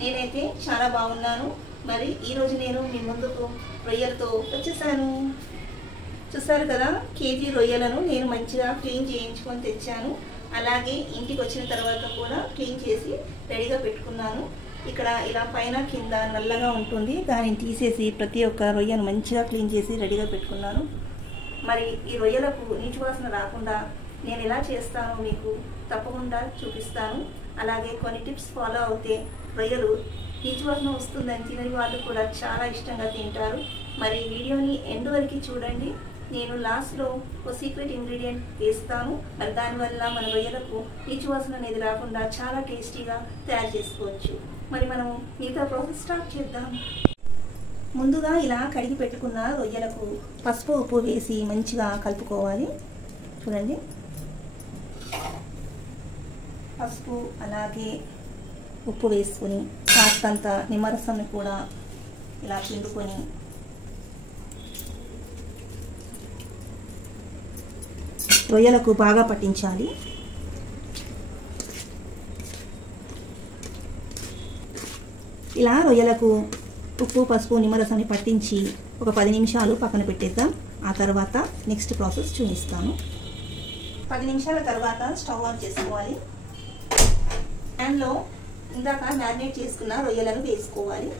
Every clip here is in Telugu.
నేనైతే చాలా బాగున్నాను. మరి ఈరోజు నేను మీ ముందుకు రొయ్యలతో వచ్చేసాను. చూసారు కదా, కేజీ రొయ్యలను నేను మంచిగా క్లీన్ చేయించుకొని తెచ్చాను. అలాగే ఇంటికి వచ్చిన తర్వాత కూడా క్లీన్ చేసి రెడీగా పెట్టుకున్నాను. ఇక్కడ ఇలా పైన కింద నల్లగా ఉంటుంది, దానిని తీసేసి ప్రతి ఒక్క రొయ్యను మంచిగా క్లీన్ చేసి రెడీగా పెట్టుకున్నాను. మరి ఈ రొయ్యలకు నీచు వాసన రాకుండా నేను ఎలా చేస్తానో మీకు తప్పకుండా చూపిస్తాను. అలాగే కొన్ని టిప్స్ ఫాలో అవుతే రొయ్యలు నీచు వాసన వస్తుందని తినని వాళ్ళు కూడా చాలా ఇష్టంగా తింటారు. మరి వీడియోని ఎండ్ వరకు చూడండి. నేను లాస్ట్లో ఒక సీక్రెట్ ఇంగ్రీడియంట్ వేస్తాను. మరి దానివల్ల మన రొయ్యలకు నీచు వాసన అనేది రాకుండా చాలా టేస్టీగా తయారు చేసుకోవచ్చు. మరి మనము మిగతా ప్రాసెస్ స్టార్ట్ చేద్దాం. ముందుగా ఇలా కడిగి పెట్టుకున్న రొయ్యలకు పసుపు ఉప్పు వేసి మంచిగా కలుపుకోవాలి. చూడండి, పసుపు అలాగే ఉప్పు వేసుకొని కాస్తంత నిమ్మరసాన్ని కూడా ఇలా పిండుకొని రొయ్యలకు బాగా పట్టించాలి. ఇలా రొయ్యలకు ఉప్పు పసుపు నిమ్మరసాన్ని పట్టించి ఒక 10 నిమిషాలు పక్కన పెట్టేద్దాం. ఆ తర్వాత నెక్స్ట్ ప్రాసెస్ చూపిస్తాను. 10 నిమిషాల తర్వాత స్టవ్ ఆన్ చేసుకోవాలి. ప్యాన్లో ఇందాక మ్యారినేట్ చేసుకున్న రొయ్యలను వేసుకోవాలి.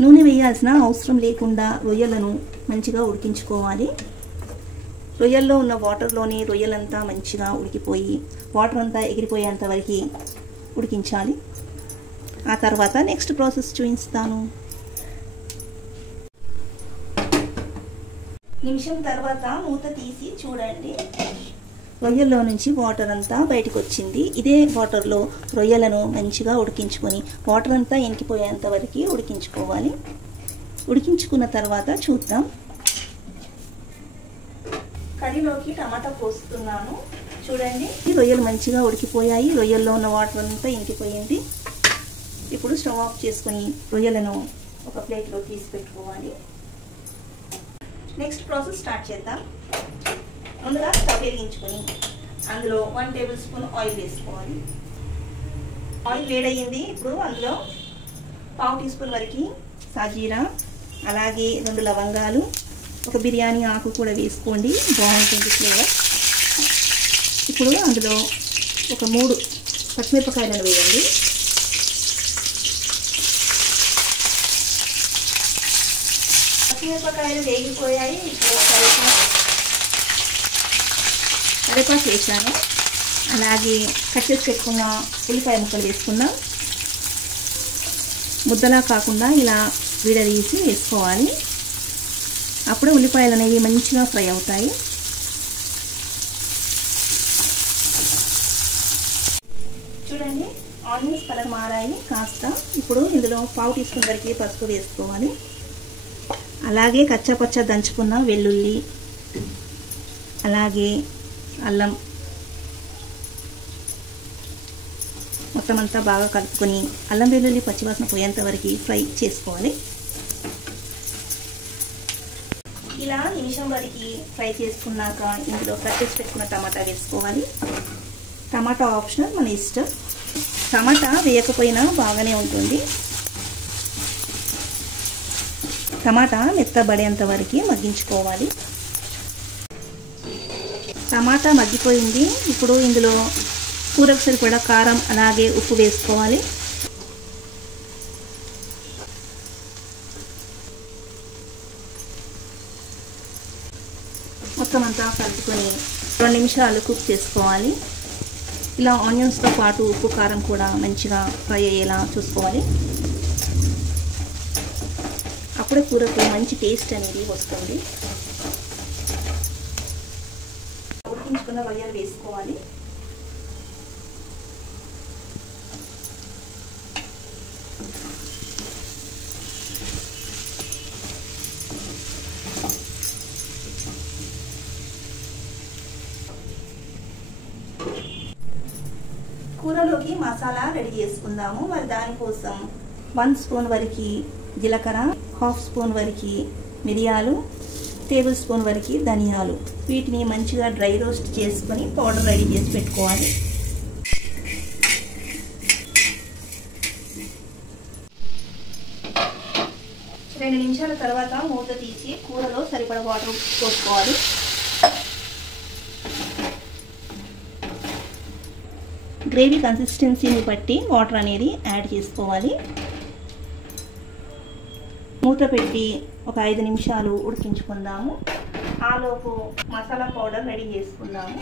నూనె వేయాల్సిన అవసరం లేకుండా రొయ్యలను మంచిగా ఉడికించుకోవాలి. రొయ్యల్లో ఉన్న వాటర్లోని రొయ్యలంతా మంచిగా ఉడికిపోయి వాటర్ అంతా ఎగిరిపోయేంత వరకు ఉడికించాలి. ఆ తర్వాత నెక్స్ట్ ప్రాసెస్ చూపిస్తాను. నిమిషం తర్వాత మూత తీసి చూడండి, రొయ్యల్లో నుంచి వాటర్ అంతా బయటకు వచ్చింది. ఇదే వాటర్లో రొయ్యలను మంచిగా ఉడికించుకొని వాటర్ అంతా ఇంకిపోయేంత వరకు ఉడికించుకోవాలి. ఉడికించుకున్న తర్వాత చూద్దాం. కర్రీలోకి టమాటా పోస్తున్నాను. చూడండి, రొయ్యలు మంచిగా ఉడికిపోయాయి. రొయ్యల్లో ఉన్న వాటర్ అంతా ఇంకిపోయింది. ఇప్పుడు స్టవ్ ఆఫ్ చేసుకొని రొయ్యలను ఒక ప్లేట్లో తీసి పెట్టుకోవాలి. నెక్స్ట్ ప్రాసెస్ స్టార్ట్ చేద్దాం. ముందుగా స్టవ్ వెలిగించుకొని అందులో 1 టేబుల్ స్పూన్ ఆయిల్ వేసుకోవాలి. ఆయిల్ వేడయ్యింది. ఇప్పుడు అందులో 1/2 టీ స్పూన్ వరకు సాజీరా, అలాగే 2 లవంగాలు, ఒక బిర్యానీ ఆకు కూడా వేసుకోండి, బాగుంటుంది ఫ్లేవర్. ఇప్పుడు అందులో ఒక 3 పచ్చిమిరపకాయలను వేయండి. పచ్చిమిరపకాయలు వేగిపోయాయి. ఇప్పుడు కరివేపాకు వేసాను. అలాగే కట్ చేసి పెట్టుకున్న ఉల్లిపాయ ముక్కలు వేసుకుందాం. ముద్దలా కాకుండా ఇలా విడదీసి వేసుకోవాలి. అప్పుడే ఉల్లిపాయలు అనేవి మంచిగా ఫ్రై అవుతాయి. చూడండి, ఆనియన్స్ కలర్ మారాయి కాస్త. ఇప్పుడు ఇందులో 1/2 టీ స్పూన్ వరకు పసుపు వేసుకోవాలి. అలాగే కచ్చాపచ్చ దంచుకున్న వెల్లుల్లి, అలాగే అల్లం మొత్తం అంతా బాగా కలుపుకొని అల్లం వెల్లుల్లి పచ్చివాసన పోయేంత వరకు ఫ్రై చేసుకోవాలి. ఇలా నిమిషం వరకు ఫ్రై చేసుకున్నాక ఇందులో కట్ చేసి పెట్టుకున్న టమాటా వేసుకోవాలి. టమాటా ఆప్షనల్, మన ఇష్టం. టమాటా వేయకపోయినా బాగానే ఉంటుంది. టమాటా మెత్తబడేంత వరకు మగ్గించుకోవాలి. టమాటా మగ్గిపోయింది. ఇప్పుడు ఇందులో కూరకు సరిపడా కారం అలాగే ఉప్పు వేసుకోవాలి. మొత్తం అంతా కలుపుకొని 2 నిమిషాలు కుక్ చేసుకోవాలి. ఇలా ఆనియన్స్తో పాటు ఉప్పు కారం కూడా మంచిగా ఫ్రై అయ్యేలా చూసుకోవాలి. అప్పుడే కూరకు మంచి టేస్ట్ అనేది వస్తుంది. ఉడికించుకున్న రొయ్యలు వేసుకోవాలి. కూరలోకి మసాలా రెడీ చేసుకుందాము. మరి దానికోసం 1 స్పూన్ వరకు జీలకర్ర, 1/2 స్పూన్ వరకు మిరియాలు, టేబుల్ స్పూన్ వరకు ధనియాలు, వీటిని మంచిగా డ్రై రోస్ట్ చేసుకొని పౌడర్ రెడీ చేసి పెట్టుకోవాలి. 2 నిమిషాల తర్వాత మూత తీసి కూరలో సరిపడా వాటర్ పోసుకోవాలి. గ్రేవీ కన్సిస్టెన్సీని బట్టి వాటర్ అనేది యాడ్ చేసుకోవాలి. మూత పెట్టి ఒక 5 నిమిషాలు ఉడికించుకుందాము. ఆలోపు మసాలా పౌడర్ రెడీ చేసుకుందాము.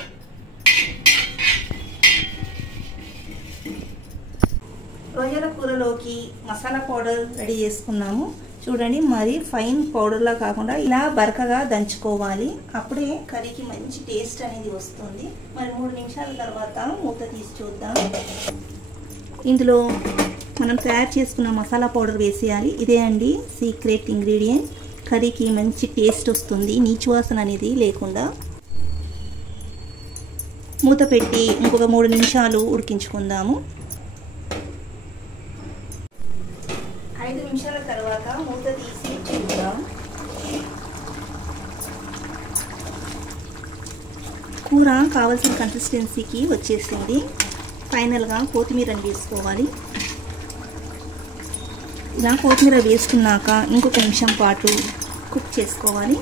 రొయ్యల కూరలోకి మసాలా పౌడర్ రెడీ చేసుకున్నాము. చూడండి, మరి ఫైన్ పౌడర్లా కాకుండా ఇలా బరకగా దంచుకోవాలి. అప్పుడే కర్రీకి మంచి టేస్ట్ అనేది వస్తుంది. మరి 3 నిమిషాల తర్వాత మూత తీసి చూద్దాం. ఇందులో మనం తయారు చేసుకున్న మసాలా పౌడర్ వేసేయాలి. ఇదే అండి సీక్రెట్ ఇంగ్రీడియంట్. కర్రీకి మంచి టేస్ట్ వస్తుంది, నీచు వాసన అనేది లేకుండా. మూత పెట్టి ఇంకొక 3 నిమిషాలు ఉడికించుకుందాము. 5 నిమిషాల తర్వాత మూత తీసి చూద్దాం. కూర కావాల్సిన కన్సిస్టెన్సీకి వచ్చేసింది. ఫైనల్గా కొత్తిమీరని వేసుకోవాలి. ఇలా కొత్తిమీర వేసుకున్నాక ఇంకొక నిమిషం పాటు కుక్ చేసుకోవాలి.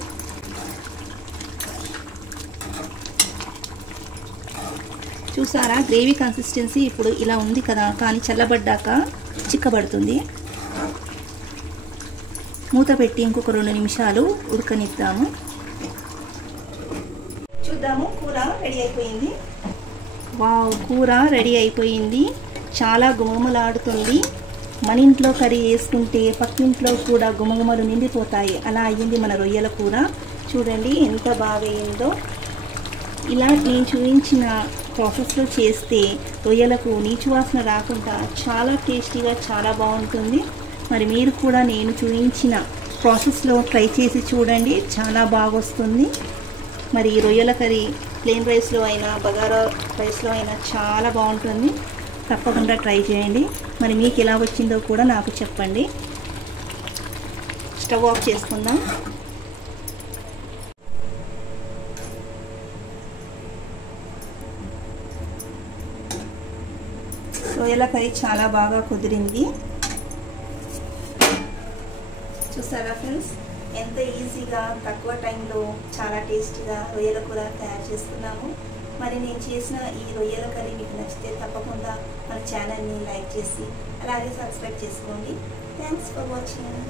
చూసారా, గ్రేవీ కన్సిస్టెన్సీ ఇప్పుడు ఇలా ఉంది కదా, కానీ చల్లబడ్డాక చిక్కబడుతుంది. మూత పెట్టి ఇంకొక 2 నిమిషాలు ఉడకనిద్దాము. చూద్దాము, కూర రెడీ అయిపోయింది. వావ్, కూర రెడీ అయిపోయింది. చాలా గుమగుమలాడుతుంది. మన ఇంట్లో కర్రీ వేసుకుంటే పక్కింట్లో కూడా గుమగుమలు నిండిపోతాయి. అలా అయ్యింది మన రొయ్యల కూర. చూడండి ఎంత బాగా అయిందో. ఇలా నేను చూపించిన ప్రాసెస్లో చేస్తే రొయ్యలకు నీచు వాసన రాకుండా చాలా టేస్టీగా చాలా బాగుంటుంది. మరి మీరు కూడా నేను చూపించిన ప్రాసెస్లో ట్రై చేసి చూడండి, చాలా బాగొస్తుంది. మరి ఈ రొయ్యల కర్రీ ప్లెయిన్ రైస్లో అయినా బగారా రైస్లో అయినా చాలా బాగుంటుంది. తప్పకుండా ట్రై చేయండి. మరి మీకు ఎలా వచ్చిందో కూడా నాకు చెప్పండి. స్టవ్ ఆఫ్ చేసుకుందాం. రొయ్యల కర్రీ చాలా బాగా కుదిరింది. చూసారా ఫ్రెండ్స్, ఎంత ఈజీగా తక్కువ టైంలో చాలా టేస్టీగా రొయ్యల కూర తయారు చేసుకున్నాము. మరి నేను చేసిన ఈ రొయ్యల కర్రీ మీకు నచ్చితే తప్పకుండా మన ఛానల్ని లైక్ చేసి అలాగే సబ్స్క్రైబ్ చేసుకోండి. Thanks for watching.